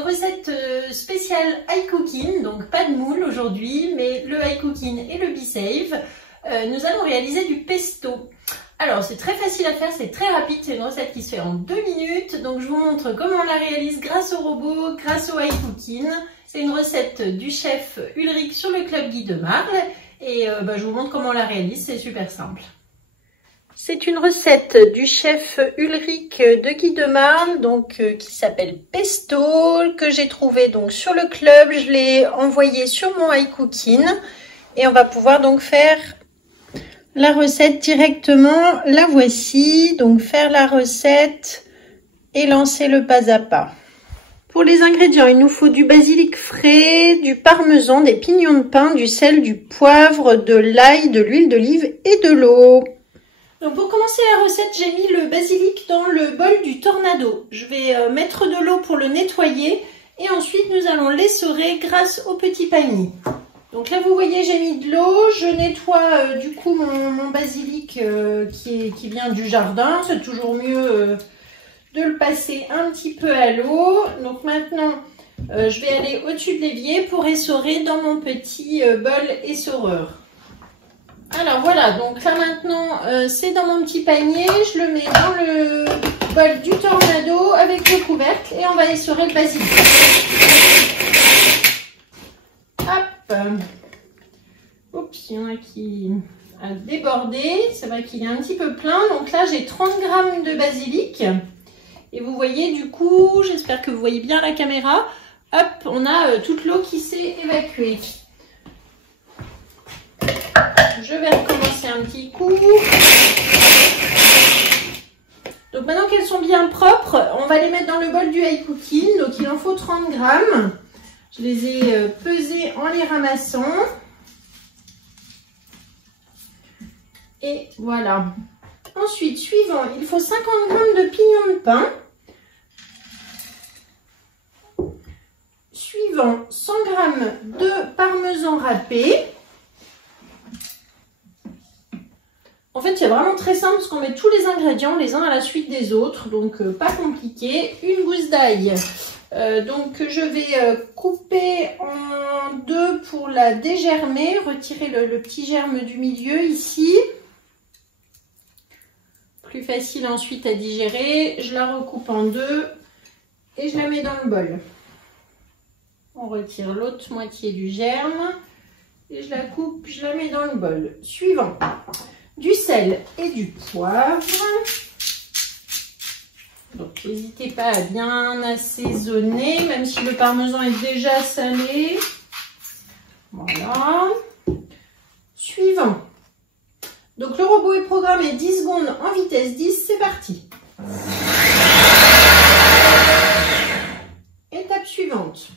une recette spéciale high cooking, donc pas de moule aujourd'hui, mais le high cooking et le B-Save. Nous allons réaliser du pesto. Alors c'est très facile à faire, c'est très rapide, c'est une recette qui se fait en 2 minutes. Donc je vous montre comment on la réalise grâce au robot, grâce au high cooking. C'est une recette du chef Ulrich sur le club Guy de Marle. Et je vous montre comment on la réalise, c'est super simple. C'est une recette du chef Ulrich de Guy de Marle, donc qui s'appelle pesto, que j'ai trouvé donc sur le club. Je l'ai envoyé sur mon high cooking et on va pouvoir donc faire la recette directement. La voici, donc faire la recette et lancer le pas à pas. Pour les ingrédients, il nous faut du basilic frais, du parmesan, des pignons de pain, du sel, du poivre, de l'ail, de l'huile d'olive et de l'eau. Donc pour commencer la recette, j'ai mis le basilic dans le bol du tornado. Je vais mettre de l'eau pour le nettoyer et ensuite nous allons l'essorer grâce au petit panier. Donc là vous voyez, j'ai mis de l'eau, je nettoie du coup mon basilic qui vient du jardin. C'est toujours mieux de le passer un petit peu à l'eau. Donc maintenant je vais aller au-dessus de l'évier pour essorer dans mon petit bol essoreur. Alors voilà, donc là maintenant c'est dans mon petit panier, je le mets dans le bol du tornado avec le couvercle et on va essorer le basilic. Hop. Oups, il y en a qui a débordé, c'est vrai qu'il est un petit peu plein, donc là j'ai 30 g de basilic. Et vous voyez du coup, j'espère que vous voyez bien la caméra, hop, on a toute l'eau qui s'est évacuée. Je vais recommencer un petit coup. Donc maintenant qu'elles sont bien propres, on va les mettre dans le bol du high cooking. Donc il en faut 30 g. Je les ai pesées en les ramassant. Et voilà. Ensuite, suivant, il faut 50 g de pignons de pain. Suivant, 100 g de parmesan râpé. En fait, c'est vraiment très simple parce qu'on met tous les ingrédients les uns à la suite des autres, donc pas compliqué. Une gousse d'ail, donc je vais couper en deux pour la dégermer, retirer le petit germe du milieu ici. Plus facile ensuite à digérer. Je la recoupe en deux et je la mets dans le bol. On retire l'autre moitié du germe et je la coupe, je la mets dans le bol. Suivant. Du sel et du poivre. Donc n'hésitez pas à bien assaisonner, même si le parmesan est déjà salé. Voilà. Suivant. Donc le robot est programmé 10 secondes en vitesse 10, c'est parti. Étape suivante.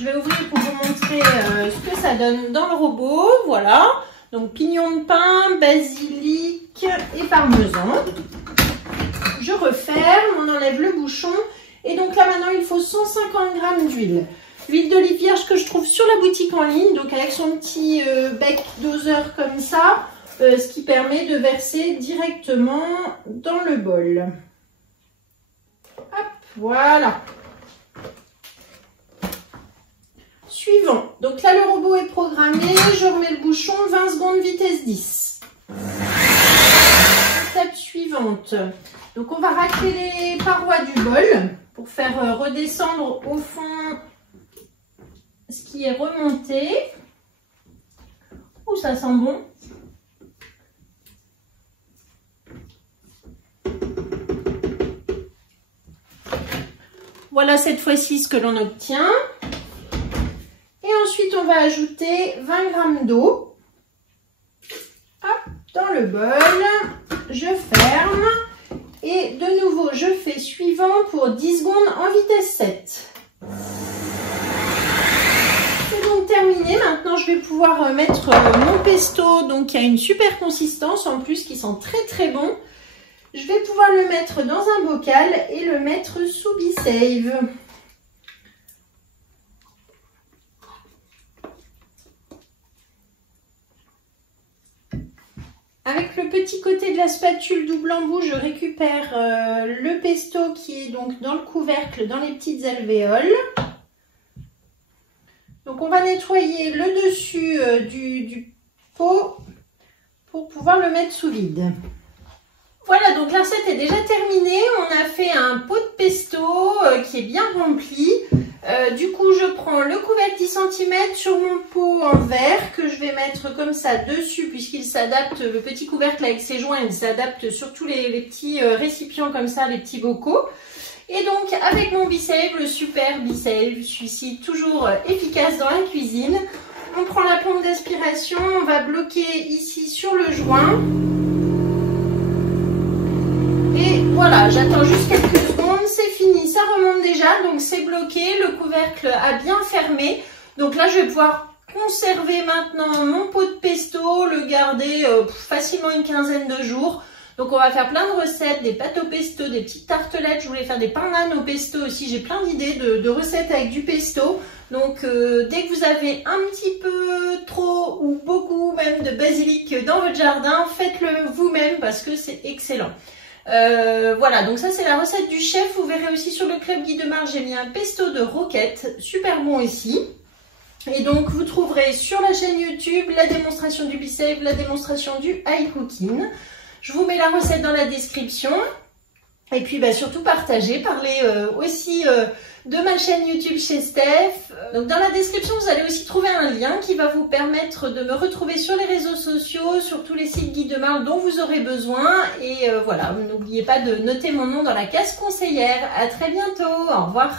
Je vais ouvrir pour vous montrer ce que ça donne dans le robot. Voilà. Donc pignon de pain, basilic et parmesan. Je referme, on enlève le bouchon. Et donc là maintenant il faut 150 g d'huile. L'huile d'olive vierge que je trouve sur la boutique en ligne. Donc avec son petit bec doseur comme ça. Ce qui permet de verser directement dans le bol. Hop, voilà. Suivant. Donc là, le robot est programmé. Je remets le bouchon, 20 secondes, vitesse 10. Étape suivante. Donc on va racler les parois du bol pour faire redescendre au fond ce qui est remonté. Ouh, ça sent bon. Voilà cette fois-ci ce que l'on obtient. Et ensuite, on va ajouter 20 g d'eau. Hop, dans le bol. Je ferme. Et de nouveau, je fais suivant pour 10 secondes en vitesse 7. C'est donc terminé. Maintenant, je vais pouvoir mettre mon pesto, donc qui a une super consistance en plus, qui sent très très bon. Je vais pouvoir le mettre dans un bocal et le mettre sous B-Save. Avec le petit côté de la spatule double embout, je récupère le pesto qui est donc dans le couvercle, dans les petites alvéoles. Donc on va nettoyer le dessus du pot pour pouvoir le mettre sous vide. Voilà, donc la recette est déjà terminée. On a fait un pot de pesto qui est bien rempli. Du coup, je prends le couvercle 10 cm sur mon pot en verre que je vais mettre comme ça dessus puisqu'il s'adapte, le petit couvercle avec ses joints, il s'adapte sur tous les petits récipients comme ça, les petits bocaux. Et donc, avec mon B-Save, le super B-Save, celui-ci toujours efficace dans la cuisine, on prend la pompe d'aspiration, on va bloquer ici sur le joint. Et voilà, j'attends juste quelques secondes, c'est fini, ça remonte déjà, donc c'est bloqué, le couvercle a bien fermé. Donc là, je vais pouvoir conserver maintenant mon pot de pesto, le garder facilement une quinzaine de jours. Donc on va faire plein de recettes, des pâtes au pesto, des petites tartelettes, je voulais faire des pains d'âne au pesto aussi, j'ai plein d'idées de recettes avec du pesto. Donc dès que vous avez un petit peu trop ou beaucoup même de basilic dans votre jardin, faites-le vous-même parce que c'est excellent. Voilà, donc ça c'est la recette du chef. Vous verrez aussi sur le club Guy de Marche, j'ai mis un pesto de roquette, super bon ici. Et donc vous trouverez sur la chaîne YouTube la démonstration du B-Save, la démonstration du iCooking. Je vous mets la recette dans la description. Et puis surtout partagez, parlez aussi de ma chaîne YouTube chez Steph. Donc dans la description, vous allez aussi trouver un lien qui va vous permettre de me retrouver sur les réseaux sociaux, sur tous les sites Guy de Marche dont vous aurez besoin. Et voilà, n'oubliez pas de noter mon nom dans la case conseillère. À très bientôt, au revoir.